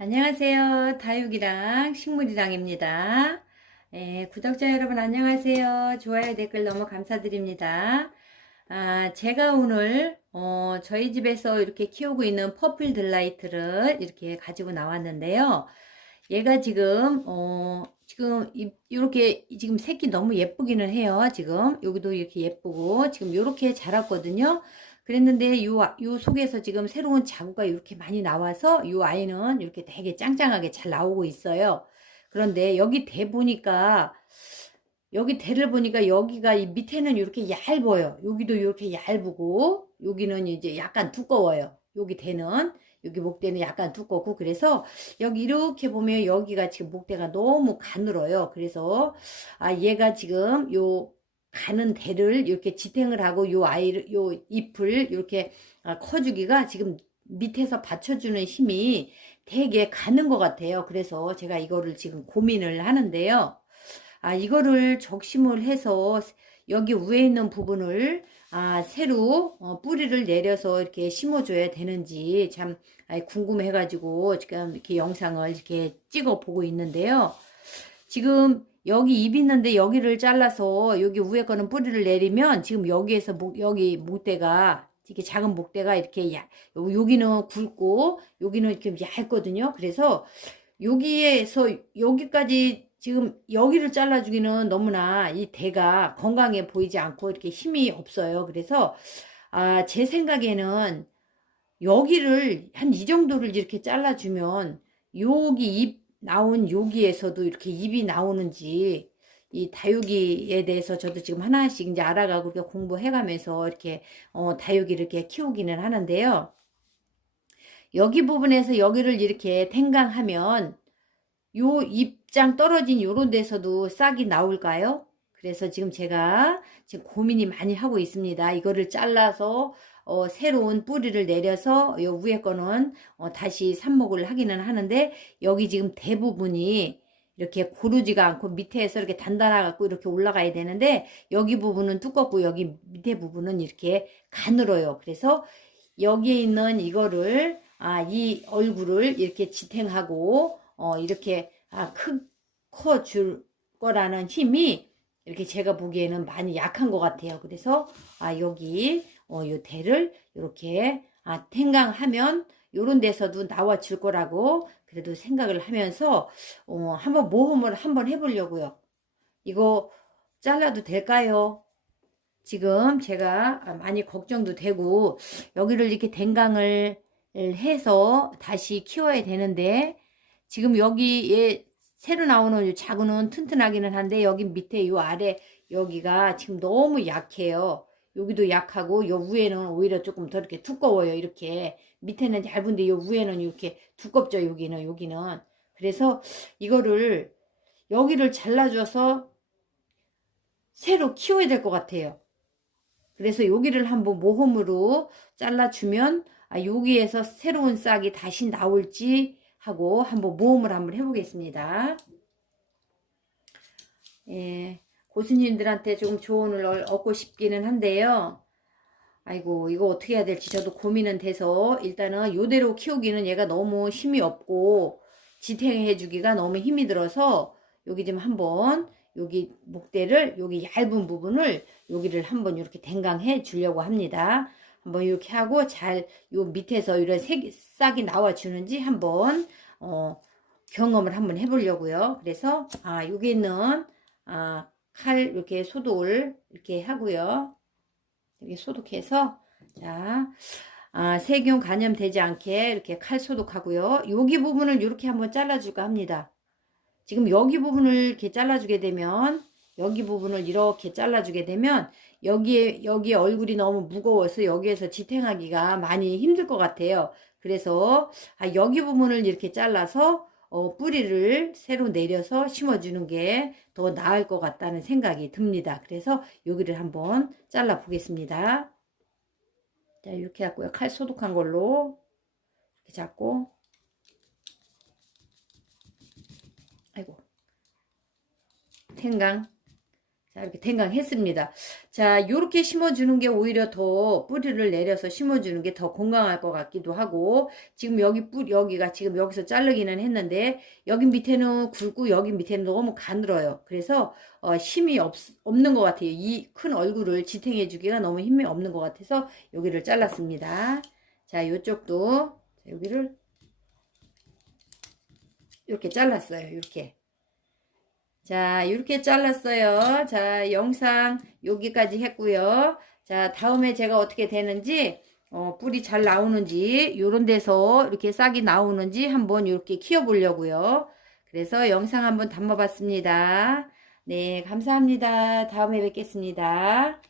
안녕하세요. 다육이랑 식물이랑입니다. 예, 구독자 여러분 안녕하세요. 좋아요 댓글 너무 감사드립니다. 아, 제가 오늘 어, 저희 집에서 이렇게 키우고 있는 퍼플 들라이트를 이렇게 가지고 나왔는데요. 얘가 지금 어, 지금 이- 이렇게 지금 새끼 너무 예쁘기는 해요. 지금 여기도 이렇게 예쁘고 지금 이렇게 자랐거든요. 그랬는데 요, 아- 요 속에서 지금 새로운 자구가 이렇게 많이 나와서 요 아이는 이렇게 되게 짱짱하게 잘 나오고 있어요. 그런데 여기 대 보니까 여기 대를 보니까 여기가 이 밑에는 이렇게 얇아요. 여기도 이렇게 얇고 여기는 이제 약간 두꺼워요. 여기 대는 여기 목대는 약간 두껍고 그래서 여기 이렇게 보면 여기가 지금 목대가 너무 가늘어요. 그래서 아 얘가 지금 요 가는 대를 이렇게 지탱을 하고 요 아이를 요 잎을 이렇게 아, 커주기가 지금 밑에서 받쳐주는 힘이 되게 가는 것 같아요. 그래서 제가 이거를 지금 고민을 하는데요. 아, 이거를 적심을 해서 여기 위에 있는 부분을 아, 새로 어, 뿌리를 내려서 이렇게 심어줘야 되는지 참 아, 궁금해가지고 지금 이렇게 영상을 이렇게 찍어 보고 있는데요. 지금 여기 잎 있는데 여기를 잘라서 여기 위에 거는 뿌리를 내리면 지금 여기에서 목, 여기 목대가 이렇게 작은 목대가 이렇게 야, 여기는 굵고 여기는 이렇게 얇거든요. 그래서 여기에서 여기까지 지금 여기를 잘라주기는 너무나 이 대가 건강해 보이지 않고 이렇게 힘이 없어요. 그래서 아, 제 생각에는 여기를 한 이 정도를 이렇게 잘라주면 여기 잎 나온 여기에서도 이렇게 잎이 나오는지 이 다육이에 대해서 저도 지금 하나씩 이제 알아가고 이렇게 공부해가면서 이렇게 어, 다육이를 이렇게 키우기는 하는데요. 여기 부분에서 여기를 이렇게 탱강하면 요 입장 떨어진 요런 데서도 싹이 나올까요? 그래서 지금 제가 지금 고민이 많이 하고 있습니다. 이거를 잘라서 어, 새로운 뿌리를 내려서 요 위에 거는 어, 다시 삽목을 하기는 하는데 여기 지금 대부분이 이렇게 고르지가 않고 밑에서 이렇게 단단하고 이렇게 올라가야 되는데 여기 부분은 두껍고 여기 밑에 부분은 이렇게 가늘어요. 그래서 여기에 있는 이거를 아, 이 얼굴을 이렇게 지탱하고 어, 이렇게 아, 커줄 거라는 힘이 이렇게 제가 보기에는 많이 약한 것 같아요. 그래서 아, 여기 어, 요 대를 이렇게 아, 탱강하면 요런 데서도 나와 줄 거라고 그래도 생각을 하면서 어, 한번 모험을 한번 해보려고요. 이거 잘라도 될까요? 지금 제가 많이 걱정도 되고 여기를 이렇게 댕강을 해서 다시 키워야 되는데 지금 여기에 새로 나오는 이 자구는 튼튼하기는 한데 여기 밑에 이 아래 여기가 지금 너무 약해요. 여기도 약하고 요 위에는 오히려 조금 더 이렇게 두꺼워요. 이렇게 밑에는 얇은데 요 위에는 이렇게 두껍죠. 여기는 여기는 그래서 이거를 여기를 잘라줘서 새로 키워야 될 것 같아요. 그래서 여기를 한번 모험으로 잘라주면 아, 여기에서 새로운 싹이 다시 나올지 하고 한번 모험을 한번 해보겠습니다. 예, 고수님들한테 좀 조언을 얻고 싶기는 한데요. 아이고 이거 어떻게 해야 될지 저도 고민은 돼서 일단은 요대로 키우기는 얘가 너무 힘이 없고 지탱해 주기가 너무 힘이 들어서 여기 좀 한번 여기 목대를 여기 얇은 부분을 여기를 한번 이렇게 댕강해 주려고 합니다. 한번 이렇게 하고 잘 요 밑에서 이런 색, 싹이 나와 주는지 한번 어, 경험을 한번 해보려고요. 그래서 아 여기는 아, 칼 이렇게 소독을 이렇게 하고요. 이렇게 소독해서 자 아, 세균 감염되지 않게 이렇게 칼 소독하고요. 여기 부분을 이렇게 한번 잘라줄까 합니다. 지금 여기 부분을 이렇게 잘라주게 되면 여기 부분을 이렇게 잘라주게 되면 여기에 여기 얼굴이 너무 무거워서 여기에서 지탱하기가 많이 힘들 것 같아요. 그래서 아, 여기 부분을 이렇게 잘라서 어, 뿌리를 새로 내려서 심어주는 게 더 나을 것 같다는 생각이 듭니다. 그래서 여기를 한번 잘라 보겠습니다. 자 이렇게 갖고요. 칼 소독한 걸로 이렇게 잡고 아이고 탱강 자, 이렇게 댕강했습니다. 자, 요렇게 심어주는 게 오히려 더 뿌리를 내려서 심어주는 게 더 건강할 것 같기도 하고, 지금 여기 뿌리, 여기가 지금 여기서 자르기는 했는데, 여기 밑에는 굵고 여기 밑에는 너무 가늘어요. 그래서, 어, 힘이 없, 없는 것 같아요. 이 큰 얼굴을 지탱해주기가 너무 힘이 없는 것 같아서, 여기를 잘랐습니다. 자, 요쪽도, 자, 여기를, 이렇게 잘랐어요. 이렇게. 자, 이렇게 잘랐어요. 자, 영상 여기까지 했고요. 자, 다음에 제가 어떻게 되는지, 어, 뿌리 잘 나오는지, 요런 데서 이렇게 싹이 나오는지 한번 이렇게 키워 보려고요. 그래서 영상 한번 담아 봤습니다. 네, 감사합니다. 다음에 뵙겠습니다.